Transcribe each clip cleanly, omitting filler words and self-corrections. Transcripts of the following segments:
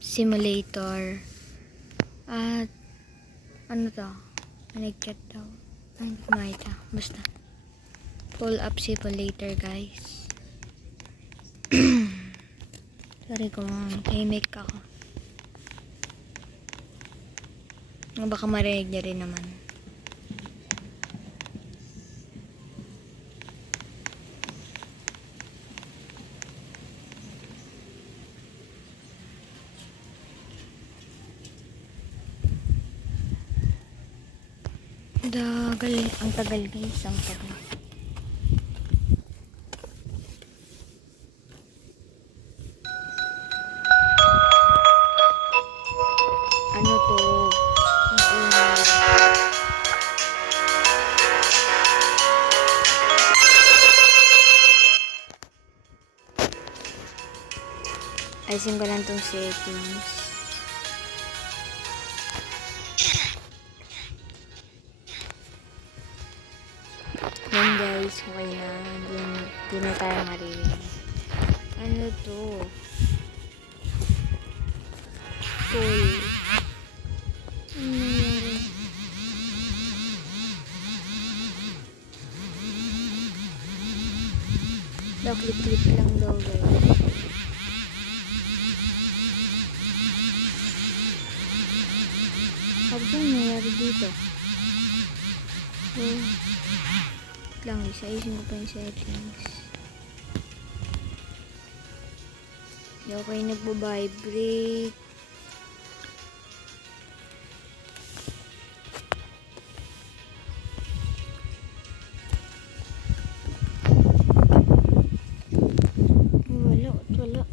simulator. At ano to? Nag-chat daw. Ay, makita. Basta. Pull up simulator, guys. Sorry kung tahimik ako. Baka marinig niya rin naman. Ang tagal guys, ang tagal. Ano to? Ayusin ko lang tong settings. Yan guys, okay na. Hindi na tayo maririnig. Ano to? Full. Click lang daw guys. Sabi ko nangyari dito. So, lang isa-isin ko pa yung settings. Okay, nagbo-vibrate. Wala.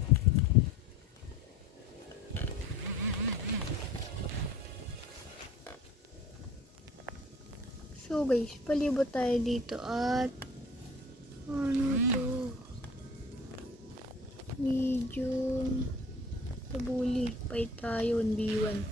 So guys, palibot tayo dito at ano to? Medium tabuli. Pay tayo 1v1.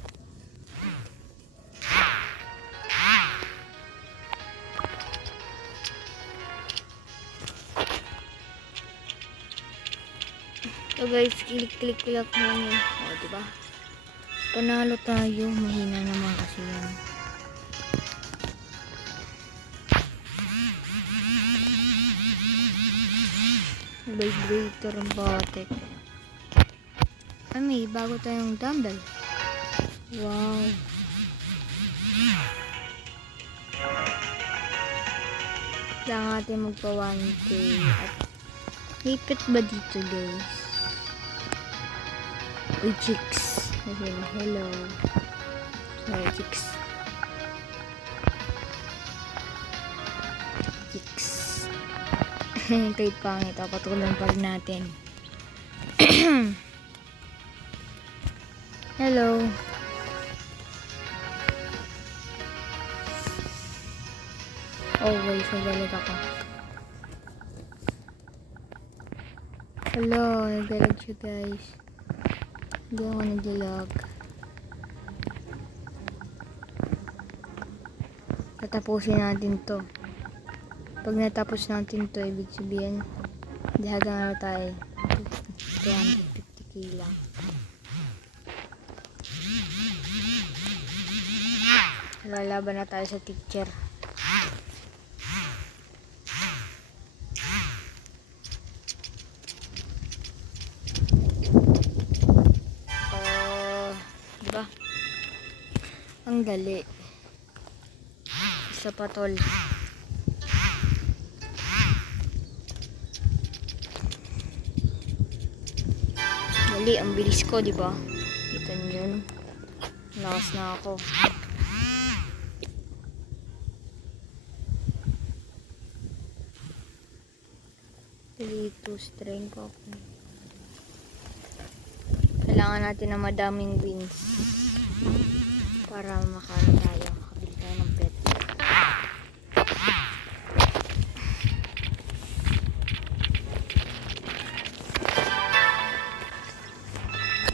So guys, click lang yan. O, diba? Panalo tayo. Mahina naman kasi yan. Vibrator ang batik. Ay, may bago tayong dumbbell. Wow. Kailangan natin magpa 1K. At hipit ba dito guys? Uy, chicks. Hello. Sorry, chicks. Kahit pangit, patulan pa rin natin. Hello. Oh guys, nagalag ako. Hello, nagalag siya guys. Hindi ako nagalag. Tatapusin natin to. Pag natapos natin to, ibig sabihin hanggang na tayo 350k lang. Lalaban na tayo sa teacher. Diba? Ang dali. Isa pa tol. Dali, ang bilis ko, di ba? Kita niyo yun. Lakas na ako. Dali, 2 strength ko. Kailangan natin na madaming wins para makaroon tayo. Kabili tayo ng pet.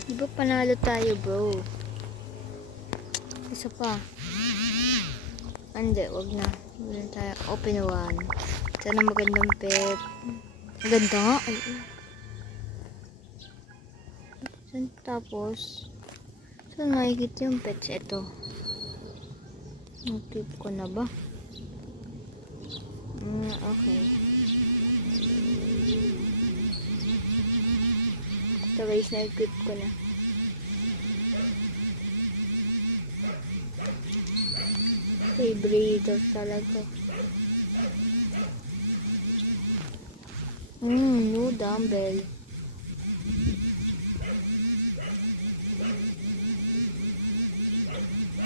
Diba panalo tayo bro? Isa pa. Hindi, wag na. Wag na tayo. Open 1. Sana magandang pet. Maganda nga. Ay. Tapos, saan makikita yung pets? Ito. Nag-tip ko na ba? Okay. Ito guys, na-equip ko na. Breeder talaga. New dumbbell.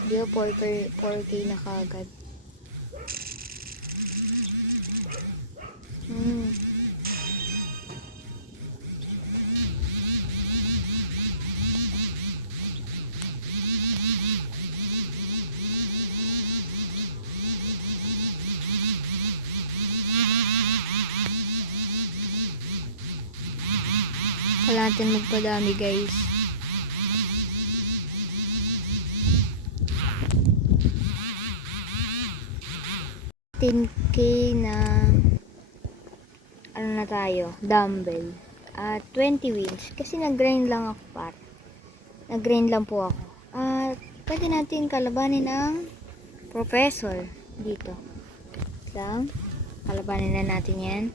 Di ba 4K na kagad. Kailangan natin magpadami guys. $10K na ano na tayo, dumbbell. At 20 wins. Kasi nag-grind lang ako Nag-grind lang po ako. At pwede natin kalabanin ang professor dito. Lang. Kalabanin na natin yan.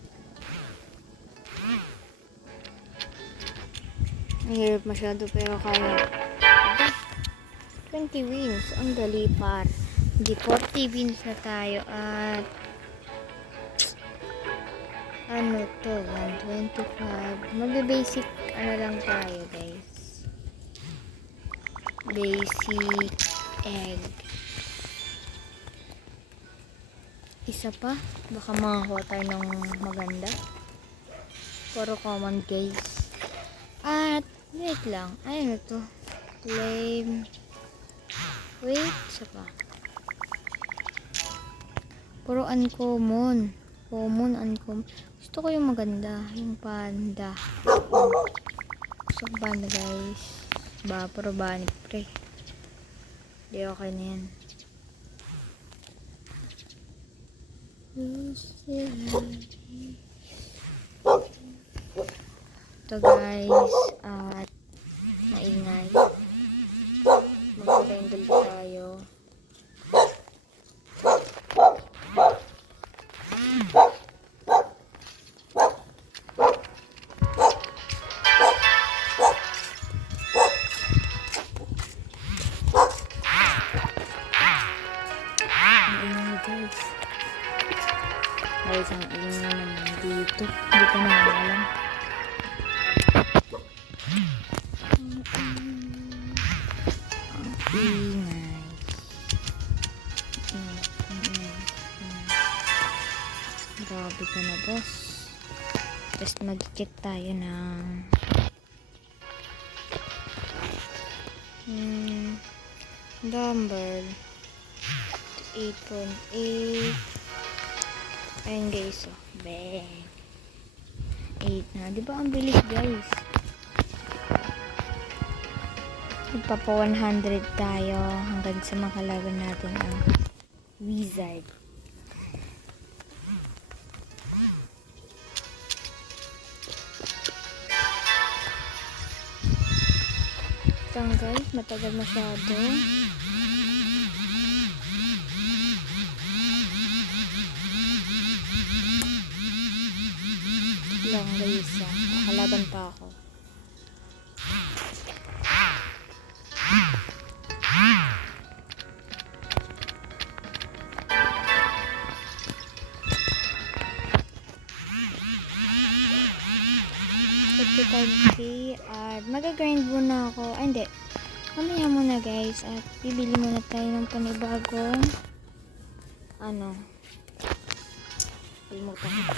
Mahirap masyado pero kaya. 20 wins. Ang dali par. Hindi 40 wins na tayo. At ano to? 125. Magbe-basic ano lang tayo guys. Basic egg. Isa pa. Baka makakuha tayo ng maganda. Puro common guys. At wait lang. Ay, ano to? Claim. Wait, isa pa. Puro uncommon. Uncommon. Gusto ko yung maganda. Yung panda. Gusto ko panda guys. Puro bunny pre. Di okay na yan. Ito guys. At maingay. Mag-rendle tayo. Guys, ang ingay naman dito. Hindi ko na alam. Ingay. Grabe ka na boss. Just mag-check tayo ng dumbbell 8.8. Ayun guys, oh. Bang. 8 na. Diba ang bilis guys? Magpapa 100 tayo hanggang sa makalaban natin ang wizard. Ito guys, matagal masyado. Lang guys, nakalaban pa ako. At mag-grind muna ako. Ay, hindi. Mamaya muna guys. At bibili muna tayo ng panibagong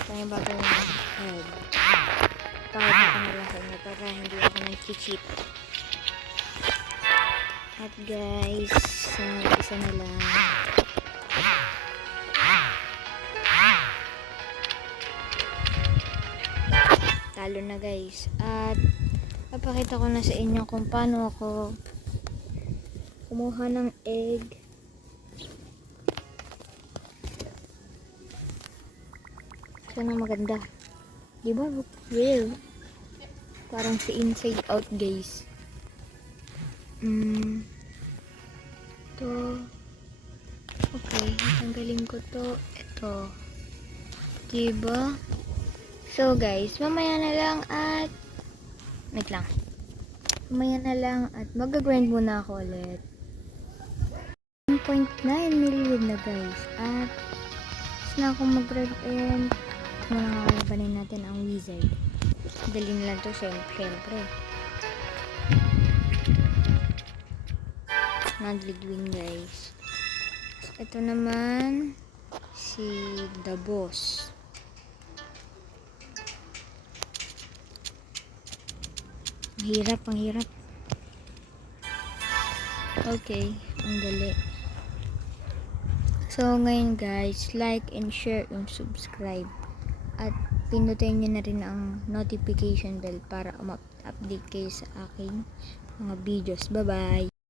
panibagong head. Pakita ko na lang sa inyo para hindi ako nag-cheat. At guys, isa na lang. Talo na guys. At papakita ko na sa inyo kung paano ako kumuha ng egg. Sana maganda. Diba? Real. Parang si Inside Out guys. To. Okay, tanggalin ko to. Ito. Diba? So guys, mamaya na lang at wait lang. Mamaya na lang at mag-grind muna ako ulit. 1.9 million na guys. At tapos na akong mag-grind and muna kakalabanin natin ang wizard. Dali na lang to syempre. Nagligwing guys. Ito naman si The Boss. Ang hirap. Okay, ang dali. So, ngayon guys, like and share and subscribe. At pindutin nyo na rin ang notification bell para update kayo sa aking mga videos. Bye-bye!